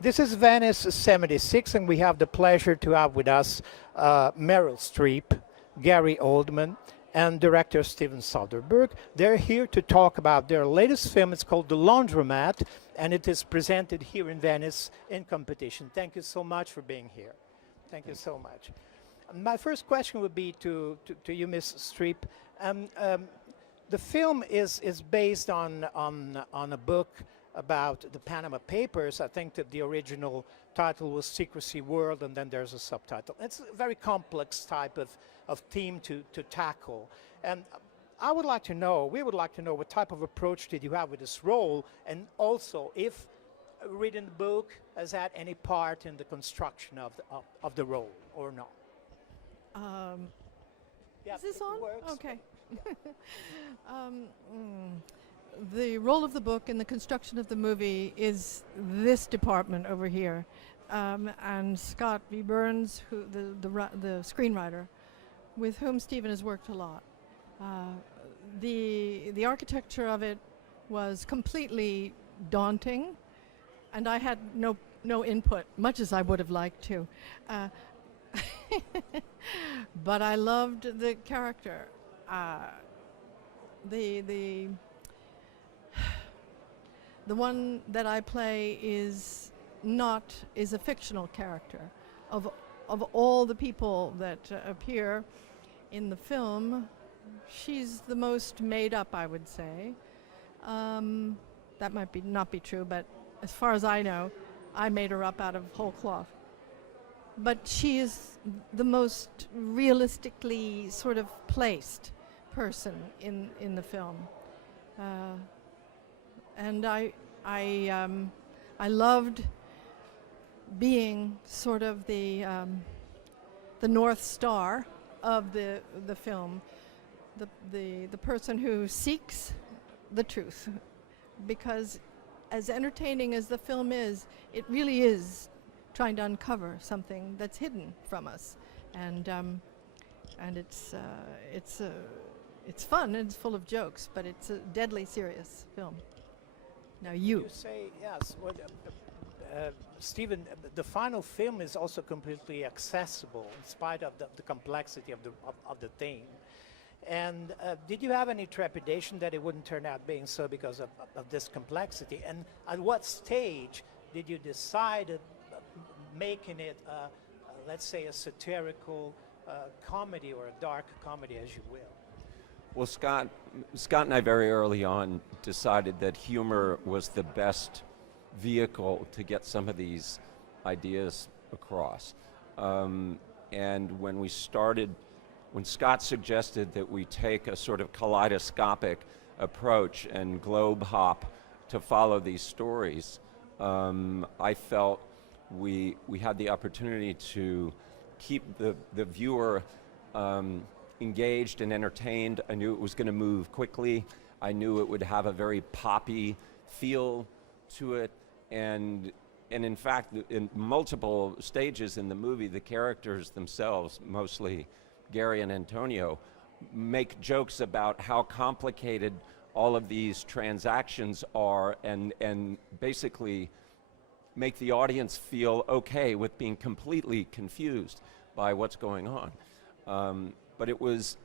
This is Venice 76, and we have the pleasure to have with us Meryl Streep, Gary Oldman, and director Steven Soderbergh. They're here to talk about their latest film. It's called The Laundromat, and it is presented here in Venice in competition. Thank you so much for being here. Thank you so much. My first question would be to you, Ms. Streep. The film is based on a book about the Panama Papers. I think that the original title was Secrecy World, and then there's a subtitle. It's a very complex type of theme to tackle. And I would like to know, we would like to know, what type of approach did you have with this role, and also if reading the book has had any part in the construction of the role or not. Yeah, Is this it on? works. Okay. The role of the book in the construction of the movie is this department over here, and Scott V. Burns, who the screenwriter, with whom Stephen has worked a lot. The architecture of it was completely daunting, and I had no input, much as I would have liked to. But I loved the character. The one that I play is a fictional character. Of all the people that appear in the film, she's the most made up, I would say. That might not be true, but as far as I know, I made her up out of whole cloth. But she is the most realistically sort of placed person in the film. And I loved being sort of the North Star of the film, the person who seeks the truth, because as entertaining as the film is, it really is trying to uncover something that's hidden from us, and it's fun and it's full of jokes, but it's a deadly serious film. Now you say yes. Well, Stephen, the final film is also completely accessible in spite of the complexity of the theme. And did you have any trepidation that it wouldn't turn out being so because of this complexity? And at what stage did you decide making it, let's say, a satirical comedy or a dark comedy, as you will? Well, Scott and I very early on decided that humor was the best vehicle to get some of these ideas across. And when Scott suggested that we take a sort of kaleidoscopic approach and globe hop to follow these stories, I felt we had the opportunity to keep the viewer engaged and entertained. I knew it was going to move quickly. I knew it would have a very poppy feel to it. And in fact, in multiple stages in the movie, the characters themselves, mostly Gary and Antonio, make jokes about how complicated all of these transactions are, and basically make the audience feel okay with being completely confused by what's going on. But it was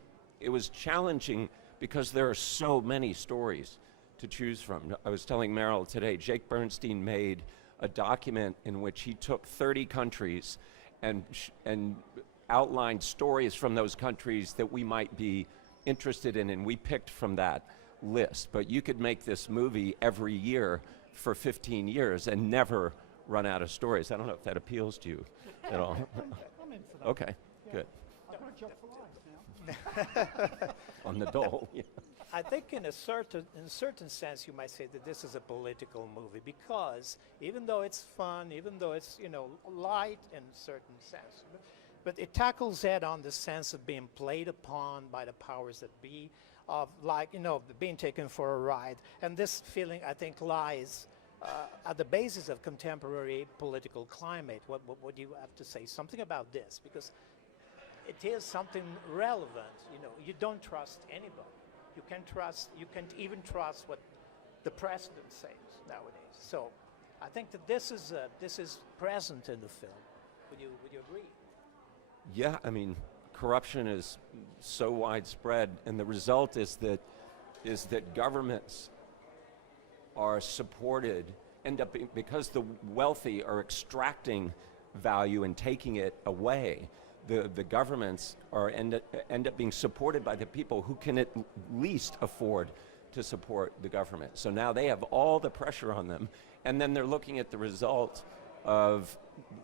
challenging because there are so many stories to choose from. I was telling Meryl today, Jake Bernstein made a document in which he took 30 countries and outlined stories from those countries that we might be interested in, and we picked from that list. But you could make this movie every year for 15 years and never run out of stories. I don't know if that appeals to you at all. I'm in for that. Okay, Yeah. good. I've got a job for life now. On the dole. Yeah. I think in a certain sense you might say that this is a political movie, because even though it's fun, even though it's, you know, light in a certain sense, but it tackles head on the sense of being played upon by the powers that be, of, like, you know, being taken for a ride. And this feeling, I think, lies at the basis of contemporary political climate. What do you have to say something about this? Because it is something relevant. You know, you don't trust anybody. You can't even trust what the president says nowadays. So I think that this is present in the film. Would you agree? Yeah, I mean, corruption is so widespread, and the result is that governments are supported, end up being, because the wealthy are extracting value and taking it away. The governments end up being supported by the people who can at least afford to support the government. So now they have all the pressure on them, and then they're looking at the result of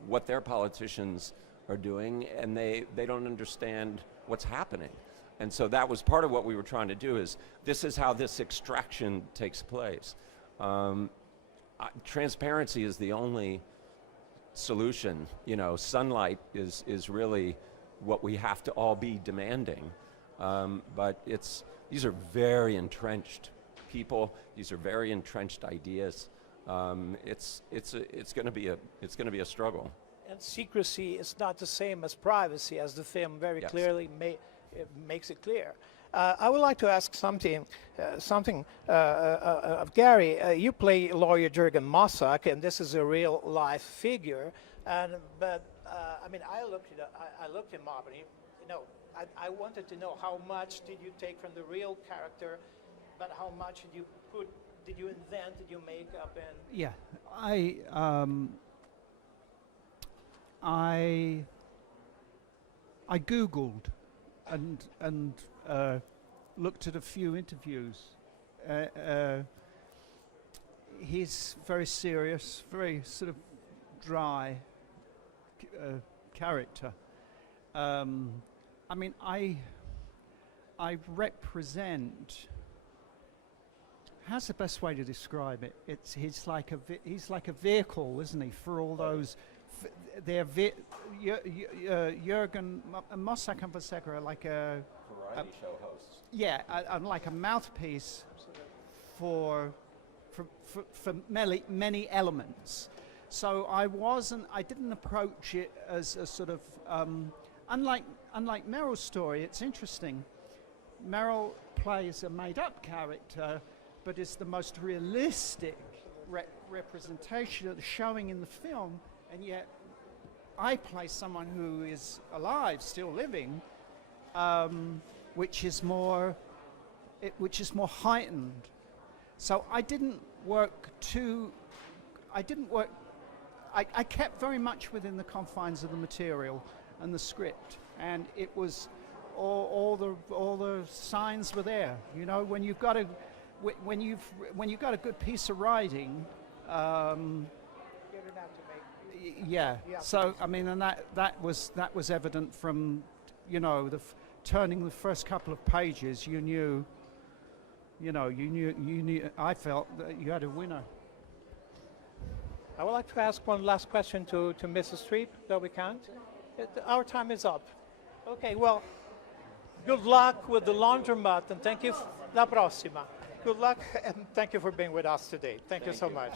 what their politicians are doing, and they don't understand what's happening. And so that was part of what we were trying to do, is this is how this extraction takes place. Transparency is the only solution. You know, sunlight is really what we have to all be demanding. But these are very entrenched people. These are very entrenched ideas. It's going to be a struggle. And secrecy is not the same as privacy, as the film very Yes. clearly makes it clear. I would like to ask something of Gary. You play lawyer Jürgen Mossack, and this is a real life figure. But I mean, I looked him up, and I wanted to know how much did you take from the real character, but how much did you invent, did you make up, and Yeah, I Googled and looked at a few interviews. He's very serious, very sort of dry character. I mean, I represent. How's the best way to describe it? He's like a vehicle, isn't he, for all those. Jürgen Mossack and Fonseca are like a Variety show hosts. yeah, I'm like a mouthpiece for many elements. So I didn't approach it as a sort of unlike Meryl's story. It's interesting. Meryl plays a made-up character, but it's the most realistic representation of the showing in the film, and yet I play someone who is alive, still living, which is more heightened. So I kept very much within the confines of the material and the script, and it was all the signs were there. You know, when you've got a good piece of writing. Yeah. So I mean, and that was evident from, you know, turning the first couple of pages. You knew. I felt that you had a winner. I would like to ask one last question to Mrs. Streep, though we can't. Our time is up. Okay, well, good luck with the laundromat, and thank you. La prossima. Good luck, and thank you for being with us today. Thank you so much.